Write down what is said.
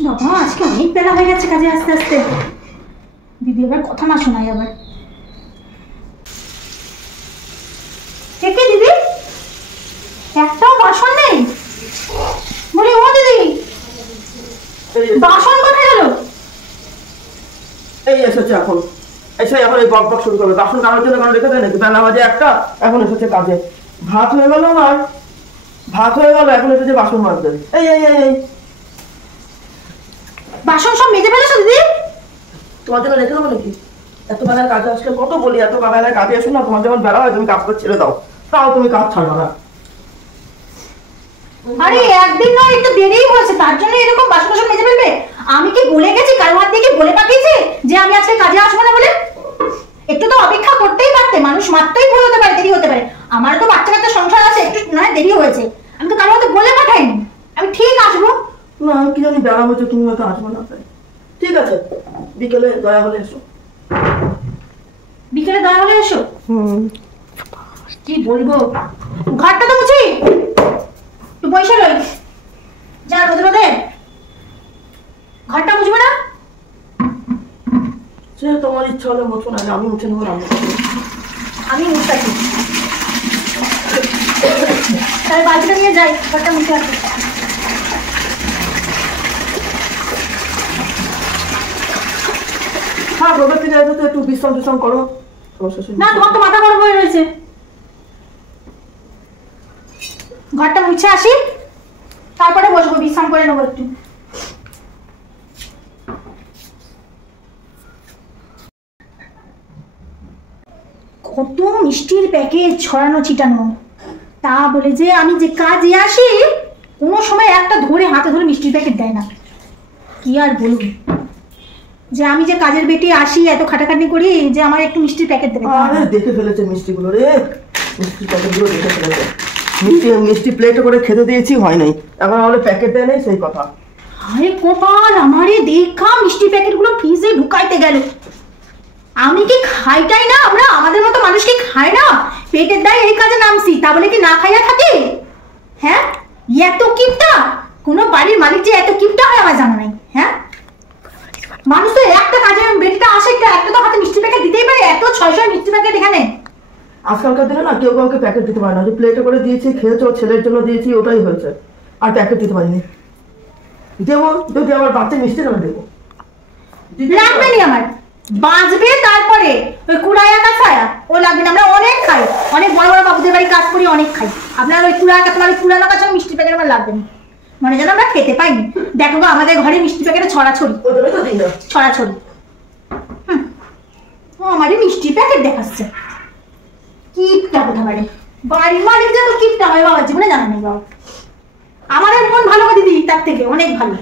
বাবা আজকে অনেক বেলা হয়ে গেছে কাজে আস্তে আস্তে। দিদি আবার কথা না শোনাই আবার। কে দিদি? একটাও বাসন নেই? বলি ও দিদি বাসন কোথায় গেল? এই এসেছে এখন, এসে এখন এই বক বক শুরু করবে। বাসন কামার জন্য কারণ রেখে দেয় নাকি? বেলা বাজে একটা, এখন এসেছে কাজে। ভাত হয়ে গেল আমার, ভাত হয়ে গেল, এখন এসেছে বাসন মাজতে। এই এই এই বাসন সব মেজে ফেলেছো দিদি? তোমার জন্য রেখে দেবো নাকি? এত বেলায় কাজে আসলে কত বলি, এত বেলায় কাজে এসো না, তোমার যখন বেলা হয় তুমি কাজ ছেড়ে দাও, তাও তুমি কাজ ছাড়ো না। আরে একদিন নয়, একটু দেরিই হয়েছে, তার জন্য এরকম বাসন বাসন মেজে ফেলবে? আমি কি বলে গেছি, কারো হাত দিয়ে বলে পাঠিয়েছে যে আমি আজকে কাজে আসবো না বলে? একটু তো অপেক্ষা করতেই পারতে, মানুষ মাত্রই ভুল হতে পারে, দেরি হতে পারে। আমার তো বাচ্চা কাচ্চা সংসার আছে, একটু নয় দেরি হয়েছে, আমি তো কারো হাতে বলে পাঠাইনি আমি ঠিক আসবো। না কি জানি বেলা হচ্ছে, তুমি হয়তো আসবো না, তাই ঠিক আছে বিকেলে দয়া হলে এসো। বিকেলে দয়া হলে এসো? কি বলবো, ঘরটা তো মুছি, তুই বসে রই, যা রোদে রোদে ঘরটা মুছবে না? সে তোমার ইচ্ছা হলে মুছো না, আমি মুছে নেবো, আমি মুছতাছি। তাহলে বালতিটা নিয়ে যাই, ঘরটা মুছে আসি। হ্যাঁ রোদের থেকে এসে তো একটু বিশ্রাম টিশ্রাম করো। না তোমার তো মাথা গরম হয়ে রয়েছে। ঘরটা মুছে আসি, তারপরে বসবো, বিশ্রাম করে নেবো একটু। কত মিষ্টির প্যাকেট ছড়ানো ছিটানো, তা বলে যে আমি যে কাজে আসি কোনো সময় একটা ধরে হাতে ধরে মিষ্টির প্যাকেট দেয় না। কি আর বলবো, যে আমি যে কাজের বেটি আসি এত খাটাখাটনি করি যে আমার একটু মিষ্টির প্যাকেট দেবে। আরে দেখে ফেলেছে মিষ্টিগুলো রে, মিষ্টির প্যাকেটগুলো দেখে ফেলেছে। মিষ্টি প্লেটে করে খেতে দিয়েছি, হয় নাই, এখন আমাদের প্যাকেট দেয় নেই সেই কথা। আরে কপাল আমারে দেখা মিষ্টি প্যাকেটগুলো ফ্রিজে ঢুকাইতে গেল। আমি কি খাইটাই না, আমরা আমাদের মতো মানুষ কি খায় না? পেটের দায় এই কাজে নামছি, তা বলে কি না খাইয়া থাকি? হ্যাঁ এত কিপটা, কোনো বাড়ির মালিক যে এত কিপটা হয় আমার জানা নাই। হ্যাঁ মানুষ তো একটা কাজে বেটিটা আসে, একটা তো হাতে মিষ্টি প্যাকেট দিতেই পারে, এত 600 মিষ্টি প্যাকেট এখানে। আজকালকার দিনে না কেউ কাউকে প্যাকেট দিতে পারে না, যে প্লেটে করে দিয়েছি খেয়েছো, ছেলের জন্য দিয়েছি, ওটাই হয়েছে, আর প্যাকেট দিতে পারিনি। দেবো যদি আমার বাচ্চা মিষ্টি কেন দেবো? লাগবে নি আমার, বাঁচবে তারপরে ওই কুড়ায়া কাছায়া ও লাগবে না। আমরা অনেক খাই, অনেক বড় বড় বাবুদের বাড়ি কাজ করি, অনেক খাই। আপনার ওই কুড়ায়া কাছা মানে কুড়ানো কাছা মিষ্টি প্যাকেট আমার লাগবে না, মানে যেন আমরা খেতে পাইনি। দেখো গো আমাদের ঘরে মিষ্টি প্যাকেটে ছড়াছড়ি ছড়াছড়ি। ও আমারই মিষ্টি প্যাকেট দেখাচ্ছে, কিপটা কোথা পারে, বাড়ির মালিক যত কিপটা হয় বাবার জীবনে জানা নেই বাবা। আমাদের মন ভালো দিদি, তার থেকে অনেক ভালো।